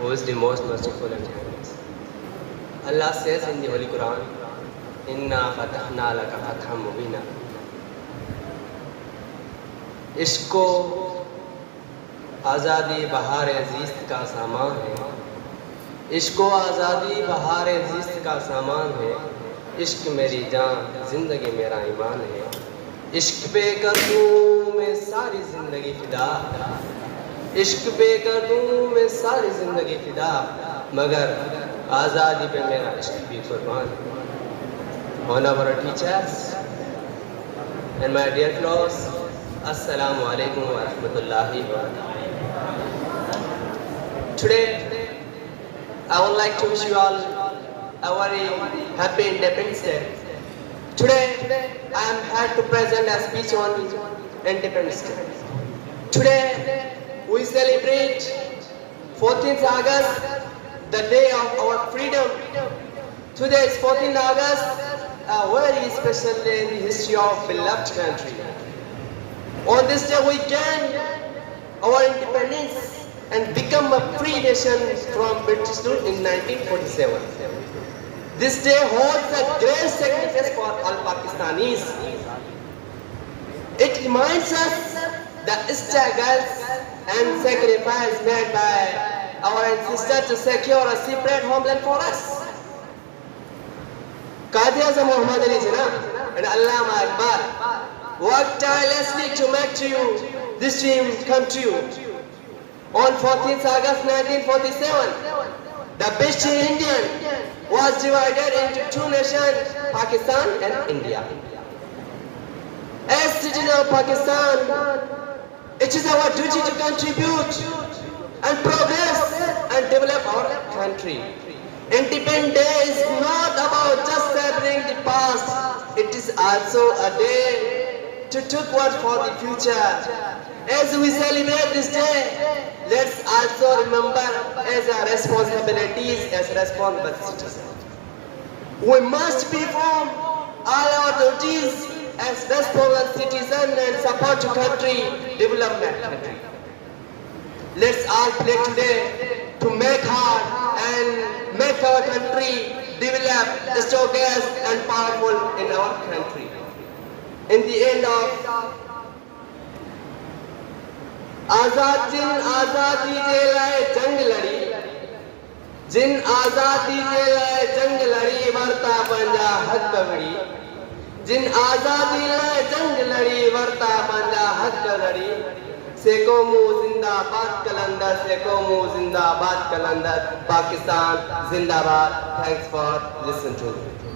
who is the most merciful and generous. Allah says in the Holy Quran, Inna fatahna laka fatham mubina. इश्को आज़ादी बहार ज़ीस्त का सामान है, इश्को आज़ादी बहार ज़ीस्त का सामान है, इश्क मेरी जान ज़िंदगी मेरा ईमान है, इश्क पे कर दूँ मैं सारी ज़िंदगी फिदा, इश्क पे कर दूँ मैं सारी ज़िंदगी फिदा, मगर आज़ादी पे मेरा इश्क भी कुर्बान है. Honorable teachers and my dear fellows, Assalamu alaikum wa rahmatullahi wa barakatuh. Today, I would like to wish you all a very happy Independence Day. Today, I am here to present a speech on Independence Day. Today, we celebrate 14th August, the day of our freedom. Today is 14th August, a very special day in the history of beloved country. On this day we gain our independence and become a free nation from British rule in 1947. This day holds a great significance for all Pakistanis. It reminds us the struggles and sacrifice made by our ancestors to secure a separate homeland for us. Qaid-e-Azam Muhammad Ali Jinnah and Allama Iqbal worked tirelessly to make this dream come true. On 14th August 1947, the British Indian was divided into two nations, Pakistan and India. As citizens of Pakistan, it is our duty to contribute and progress and develop our country. Independence Day is not about just celebrating the past, it is also a day to take work for the future. As we celebrate this day, let's also remember as our responsibilities as responsible citizens. We must perform all our duties as responsible citizens and support the country, development country. Let's all play today to make hard and make our country develop, strongest and powerful in our country. In the end of आजाद जिन आजादी के लाए जंग लड़ी, जिन आजादी के लाए जंग लड़ी वर्ता पंजा हक कवड़ी, जिन आजादी लाए जंग लड़ी वर्ता पंजा हक लड़ी, सेकोमू जिंदाबाद कलंदर, सेकोमू जिंदाबाद कलंदर, पाकिस्तान जिंदाबाद. Thanks for listening to me.